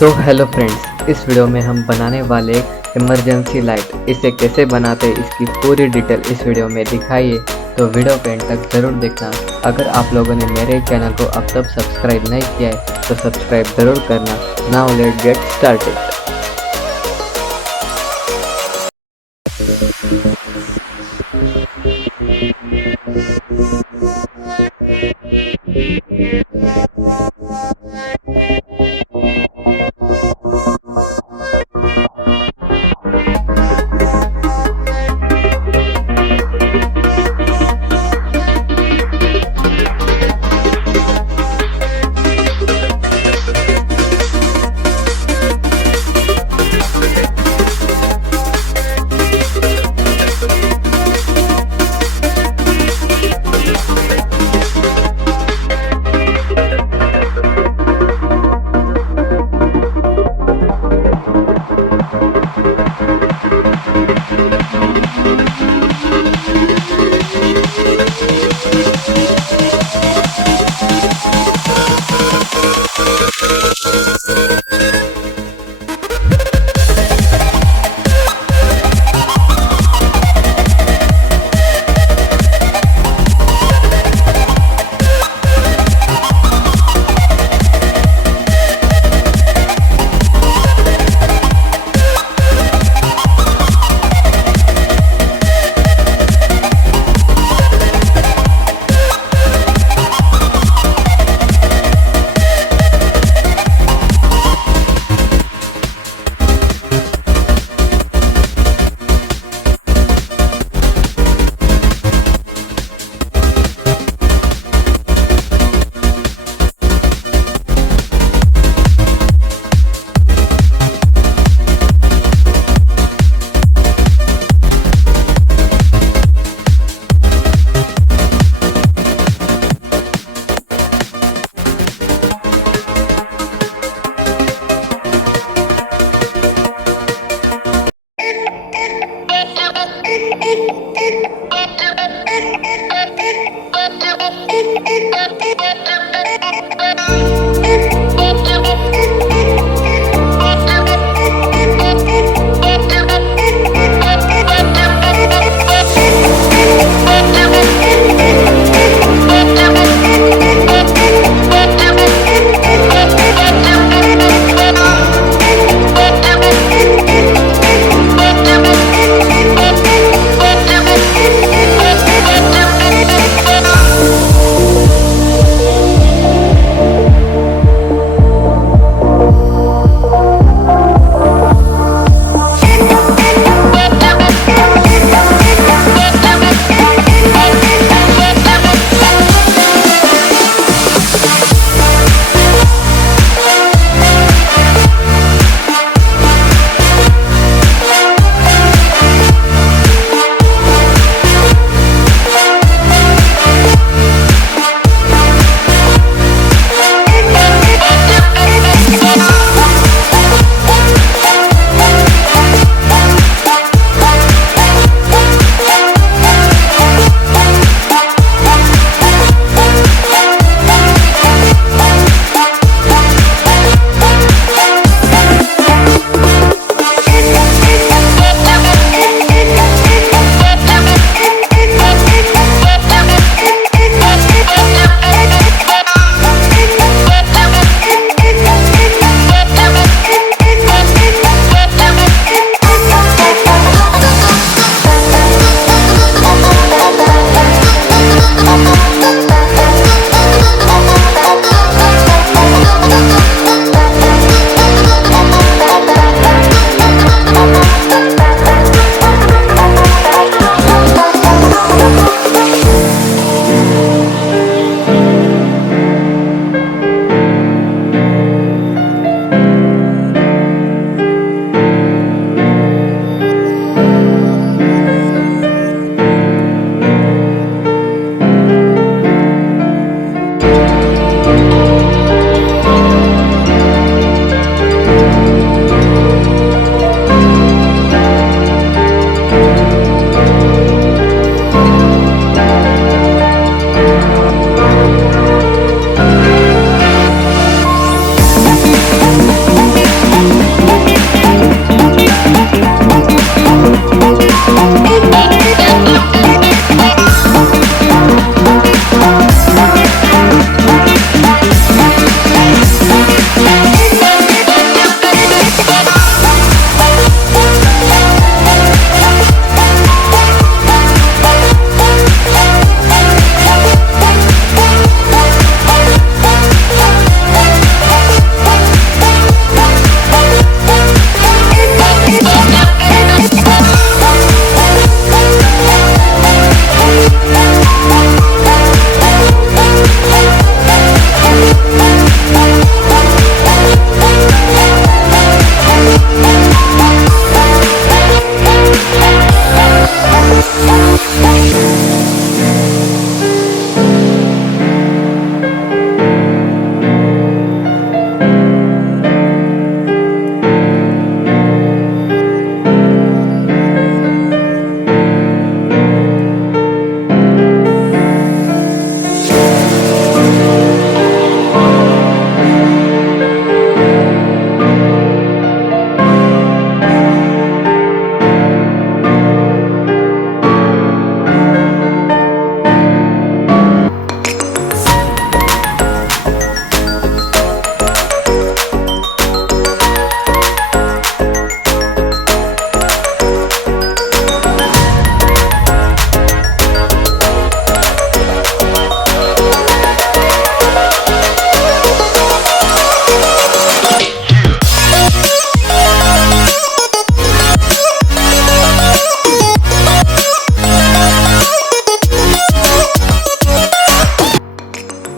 तो hello friends, इस video में हम बनाने वाले इमरजेंसी लाइट, इसे कैसे बनाते इसकी पूरी डिटेल इस वीडियो में दिखाइए। तो वीडियो को एंड तक ज़रूर देखना। अगर आप लोगों ने मेरे चैनल को अब तक सब्सक्राइब नहीं किया है तो सब्सक्राइब ज़रूर करना। Now let's get started.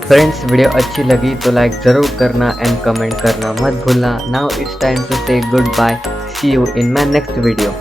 Friends, video अच्छी लगी तो लाइक ज़रूर करना एंड कमेंट करना मत भूलना। Now it's time to say goodbye, see you in my next video.